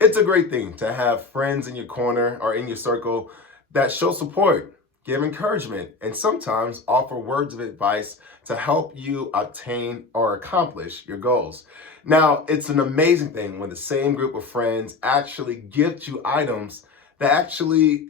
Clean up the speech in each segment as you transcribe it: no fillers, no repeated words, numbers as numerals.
It's a great thing to have friends in your corner or in your circle that show support, give encouragement, and sometimes offer words of advice to help you obtain or accomplish your goals. Now, it's an amazing thing when the same group of friends actually gift you items that actually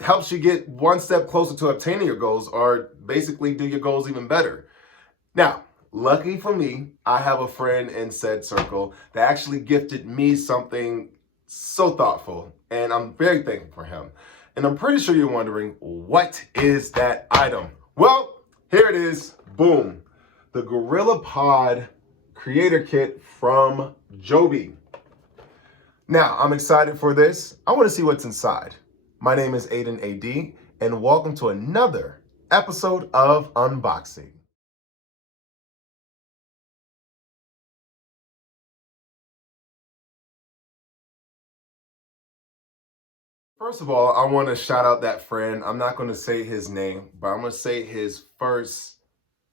helps you get one step closer to obtaining your goals or basically do your goals even better. Now, lucky for me, I have a friend in said circle that actually gifted me something so thoughtful, and I'm very thankful for him. And I'm pretty sure you're wondering, what is that item? Well, here it is. Boom. The GorillaPod Creator Kit from Joby. Now, I'm excited for this. I want to see what's inside. My name is Aiden AD, and welcome to another episode of Unboxing. First of all, I want to shout out that friend. I'm not going to say his name, but I'm going to say his first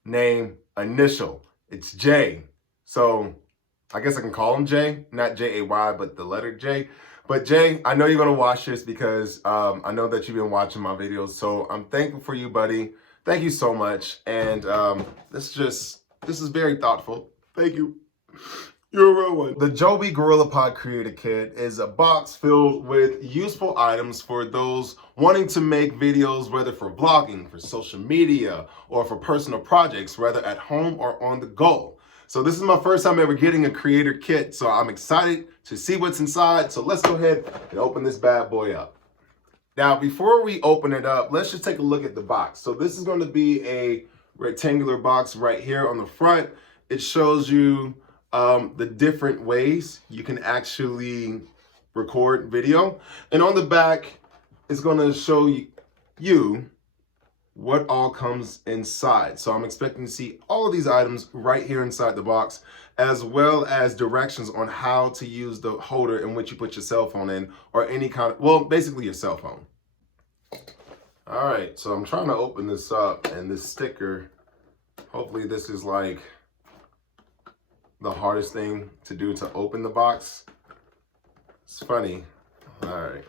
name initial. It's Jay. So I guess I can call him Jay, not Jay, but the letter J. But Jay, I know you're going to watch this because I know that you've been watching my videos. So I'm thankful for you, buddy. Thank you so much. And this is very thoughtful. Thank you. You're a real one. The Joby GorillaPod Creator Kit is a box filled with useful items for those wanting to make videos, whether for vlogging, for social media, or for personal projects, whether at home or on the go. So this is my first time ever getting a creator kit, so I'm excited to see what's inside. So let's go ahead and open this bad boy up. Now, before we open it up, let's just take a look at the box. So this is going to be a rectangular box right here on the front. It shows you the different ways you can actually record video. And on the back, it's going to show you what all comes inside. So I'm expecting to see all of these items right here inside the box, as well as directions on how to use the holder in which you put your cell phone in, or any kind of, well, basically your cell phone. All right, so I'm trying to open this up, and this sticker, hopefully this is like the hardest thing to do to open the box. It's funny. All right.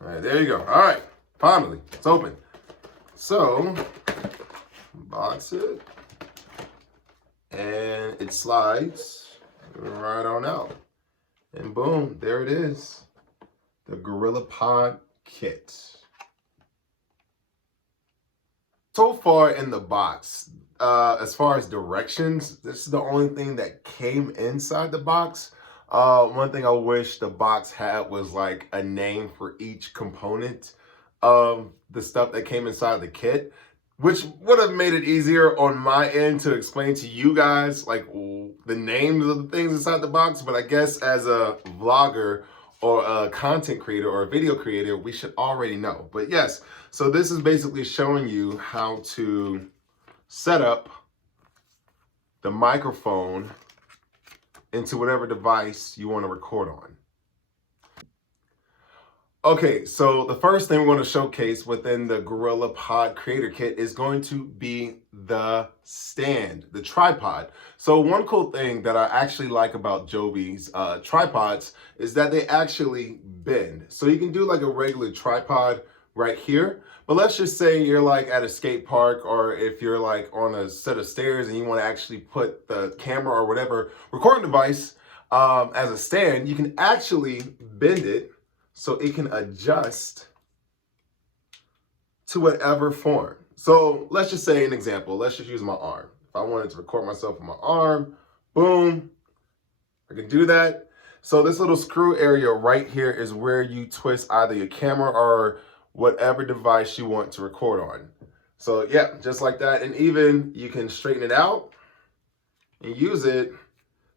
All right, there you go. All right, finally, it's open. So, box it, and it slides right on out. And boom, there it is. The GorillaPod Kit. So far in the box, as far as directions, this is the only thing that came inside the box. One thing I wish the box had was like a name for each component of the stuff that came inside the kit, which would have made it easier on my end to explain to you guys like the names of the things inside the box. But I guess as a vlogger or a content creator or a video creator, we should already know. But yes, so this is basically showing you how to set up the microphone into whatever device you want to record on. Okay, so the first thing we want to showcase within the GorillaPod Creator Kit is going to be the stand, the tripod. So one cool thing that I actually like about Joby's tripods is that they actually bend. So you can do like a regular tripod right here, but let's just say you're like at a skate park, or if you're like on a set of stairs and you want to actually put the camera or whatever recording device as a stand, you can actually bend it so it can adjust to whatever form. So let's just say an example. Let's just use my arm. If I wanted to record myself with my arm, boom, I can do that. So this little screw area right here is where you twist either your camera or whatever device you want to record on. So yeah, just like that. And even you can straighten it out and use it,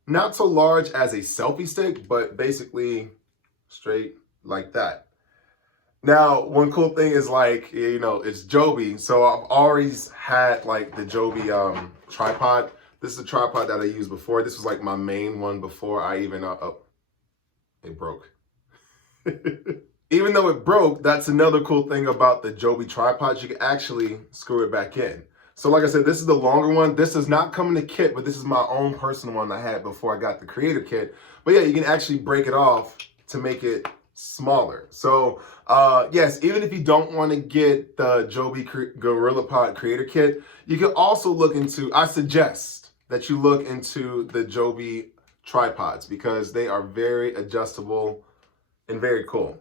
not so large as a selfie stick, but basically straight like that. Now, one cool thing is like, you know, it's Joby. So I've always had like the Joby tripod. This is a tripod that I used before. This was like my main one before I even, it broke. Even though it broke, that's another cool thing about the Joby tripods. You can actually screw it back in. So like I said, this is the longer one. This does not come in the kit, but this is my own personal one I had before I got the creator kit. But yeah, you can actually break it off to make it smaller. So yes, even if you don't want to get the Joby GorillaPod creator kit, you can also look into, I suggest that you look into the Joby tripods because they are very adjustable and very cool.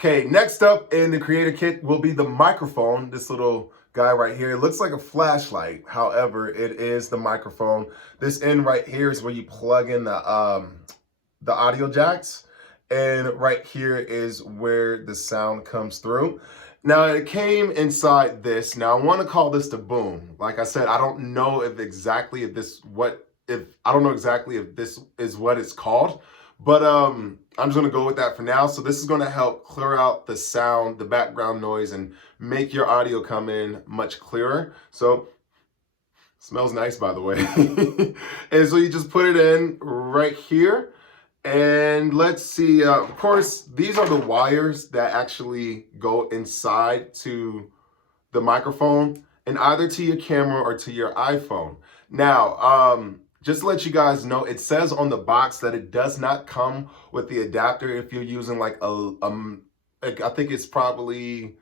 Okay, next up in the creator kit will be the microphone. This little guy right here. It looks like a flashlight. However, it is the microphone. This end right here is where you plug in the audio jacks. And right here is where the sound comes through. Now it came inside this. Now I want to call this the boom. Like I said, I don't know if this is what it's called. But I'm just gonna go with that for now. So this is gonna help clear out the sound, the background noise, and make your audio come in much clearer. So smells nice, by the way. And so you just put it in right here. And let's see, of course, these are the wires that actually go inside to the microphone and either to your camera or to your iPhone. Now, just to let you guys know, it says on the box that it does not come with the adapter if you're using like I think it's probably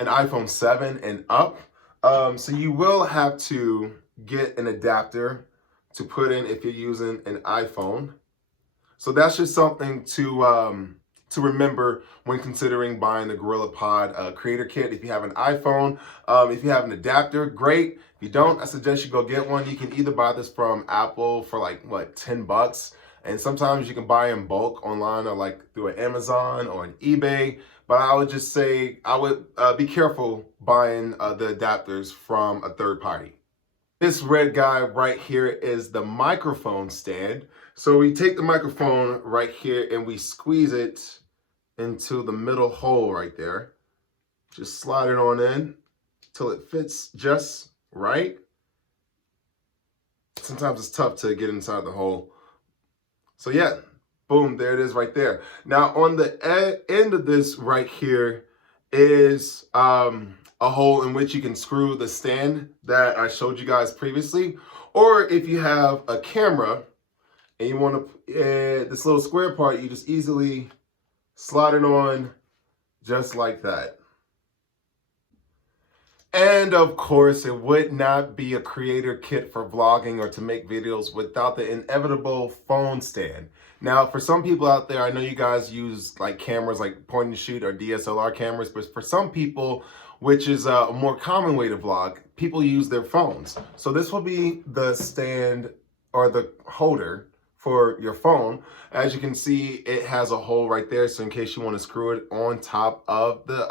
an iPhone 7 and up. So you will have to get an adapter to put in if you're using an iPhone. So that's just something to remember when considering buying the GorillaPod creator kit. If you have an iPhone, if you have an adapter, great. If you don't, I suggest you go get one. You can either buy this from Apple for like, what, $10? And sometimes you can buy in bulk online or like through an Amazon or an eBay. But I would just say, I would be careful buying the adapters from a third party. This red guy right here is the microphone stand. So we take the microphone right here and we squeeze it into the middle hole right there. Just slide it on in till it fits just right. Sometimes it's tough to get inside the hole. So yeah, boom, there it is right there. Now on the end of this right here is a hole in which you can screw the stand that I showed you guys previously. Or if you have a camera and you want to, this little square part, you just easily slide it on just like that. And of course, it would not be a creator kit for vlogging or to make videos without the inevitable phone stand. Now, for some people out there, I know you guys use like cameras like point and shoot or DSLR cameras, but for some people, which is a more common way to vlog, people use their phones. So this will be the stand or the holder for your phone. As you can see, it has a hole right there. So in case you want to screw it on top of the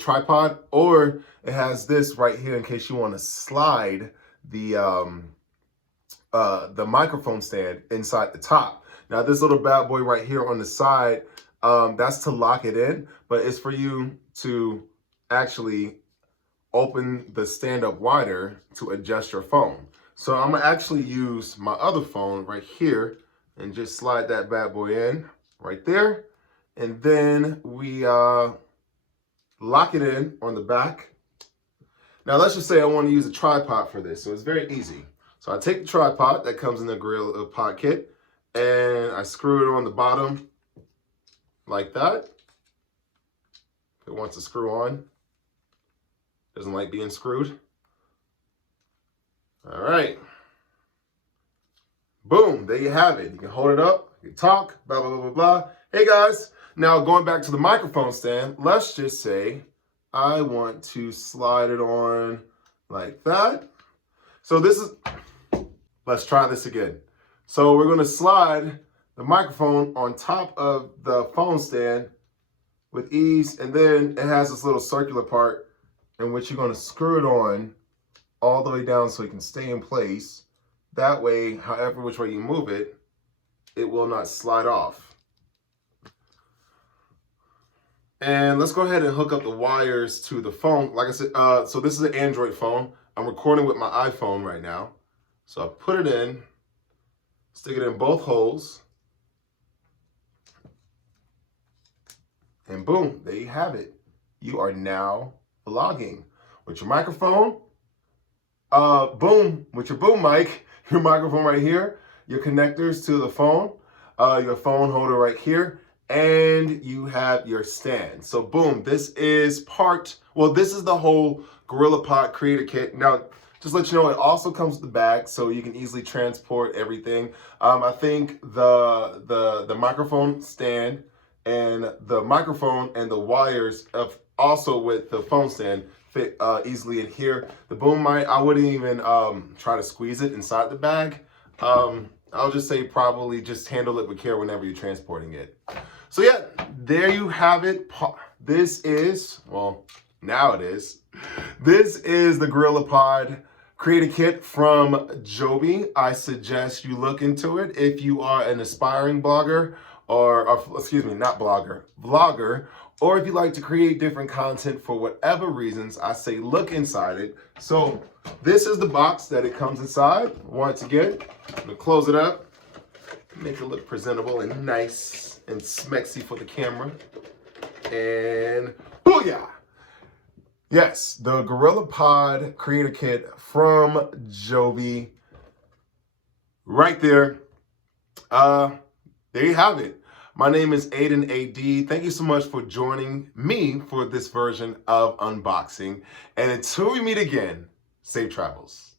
tripod, or it has this right here in case you want to slide the microphone stand inside the top. Now this little bad boy right here on the side, that's to lock it in, but it's for you to actually open the stand up wider to adjust your phone. So I'm gonna actually use my other phone right here and just slide that bad boy in right there. And then we lock it in on the back. Now let's just say I want to use a tripod for this. So it's very easy. So I take the tripod that comes in the GorillaPod kit and I screw it on the bottom like that. It wants to screw on. Doesn't like being screwed. All right. Boom, there you have it. You can hold it up, you can talk, blah, blah, blah, blah, blah. Hey guys, now going back to the microphone stand, let's just say I want to slide it on like that. So let's try this again. So we're gonna slide the microphone on top of the phone stand with ease, and then it has this little circular part in which you're gonna screw it on all the way down so it can stay in place. That way, however which way you move it, it will not slide off. And let's go ahead and hook up the wires to the phone. Like I said, so this is an Android phone. I'm recording with my iPhone right now. So I put it in, stick it in both holes, and boom, there you have it. You are now vlogging. with your microphone, boom, with your boom mic, your microphone right here, your connectors to the phone, your phone holder right here, and you have your stand. So boom, this is this is the whole GorillaPod Creator Kit. Now, just let you know, it also comes with the bag, so you can easily transport everything. I think the microphone stand and the microphone and the wires of also with the phone stand fit easily in here. The boom mic, I wouldn't even try to squeeze it inside the bag. I'll just say probably just handle it with care whenever you're transporting it. So yeah, there you have it. This is, well, now it is. This is the GorillaPod Creator Kit from Joby. I suggest you look into it if you are an aspiring blogger or excuse me, not blogger, vlogger, or if you like to create different content for whatever reasons, I say look inside it. So this is the box that it comes inside. Once again, I'm gonna close it up, make it look presentable and nice and smexy for the camera. And booyah! Yes, the GorillaPod Creator Kit from Joby. Right there. There you have it. My name is Aiden AD. Thank you so much for joining me for this version of unboxing. And until we meet again, safe travels.